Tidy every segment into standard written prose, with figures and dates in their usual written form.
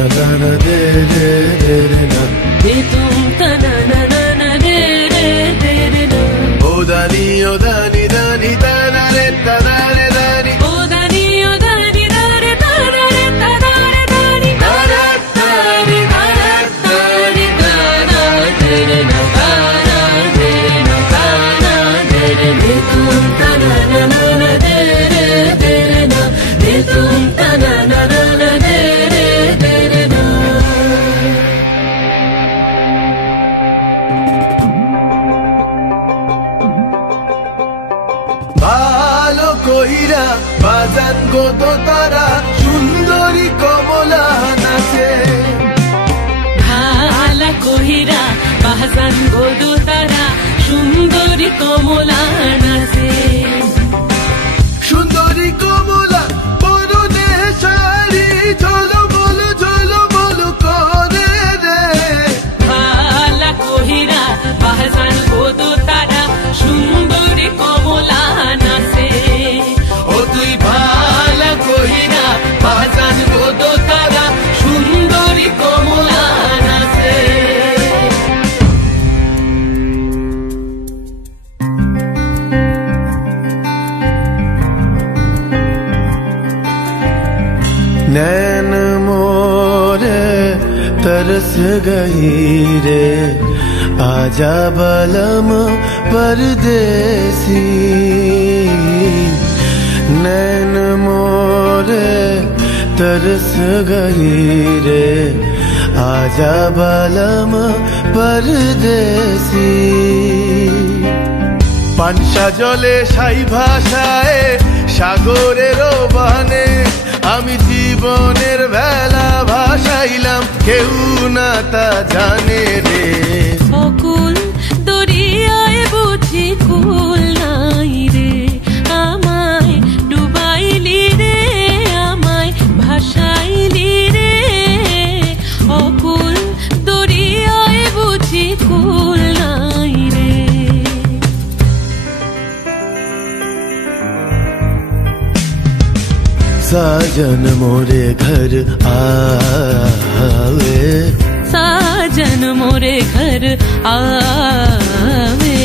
na na na de de de de na de tum ta na na na na de de de de na o dani dani da na re ta da re dani o dani da re ta da re ta da re dani da ra ta ri da ra ta ri da na de de na ta na de na ta na de de tum ta na na na na de de de na de tum ta na na na na de de de na ভালো কইরা বাজান গো তো তারা সুন্দরী কমলা নাচে ভালা কহিরা বাজান গো তো তারা সুন্দরী কমলা নাচে সুন্দরী কমলা বড় দেহ শাড়ি ঝলো বলো করে রে ভালা কহিরা বাজান গো তো তারা সুন্দরী কমলা নাচে ও তুই ভালা কইরা বাজান গো তো তারা সুন্দরী কমলা নাচে नैन मोरे तरस गई रे आजा बलम परदेसी नैन मोरे तरस गई रे आजा बलम परदेसी পানসা জলে সাই ভাষায় সাগরের বানে আমি জীবনের ভেলা ভাসাইলাম কেউ না তা জানে রে অকুল দরিয়ায় বুঝি কুল নাই রে আমায় ডুবাইলি রে আমায় ভাসাইলি রে অকুল দরিয়ায় বুঝি কুল নাই রে साजन मोरे घर आवे साजन मोरे घर आवे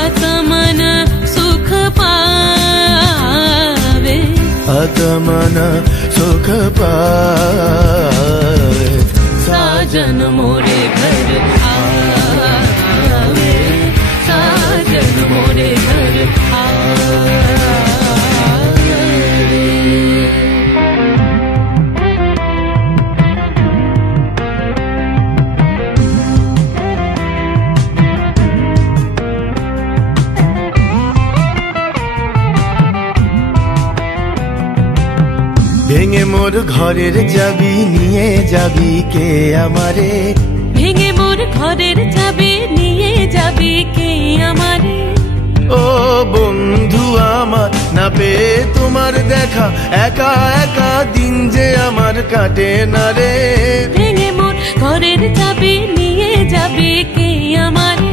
आत्मन सुख पावे आत्मन सुख पावे साजन मोरे घर आवे साजन मोरे घर आवे ভেঙে মোর ঘরের চাবি নিয়ে যাবি কে আমারে ভেঙে মোর ঘরের চাবি নিয়ে যাবি কে আমারে ও বন্ধু আমার না পেয়ে তোমার দেখা একা একা দিন যে আমার কাটে না রে ভেঙে মোর ঘরের চাবি নিয়ে যাবি কে আমারে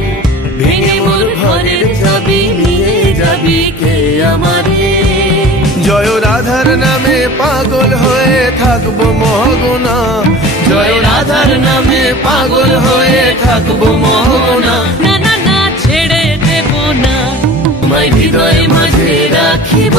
ভেঙে মোর ঘরের চাবি নিয়ে যাবি কে আমারে জয় রাধার নামে পাগল হয়ে থাকবো মহগোনা জয় রাধার নামে পাগল হয়ে থাকবো মহগোনা না না না ছেড়ে দেব না তোমায় হৃদয়ে মাঝে রাখিব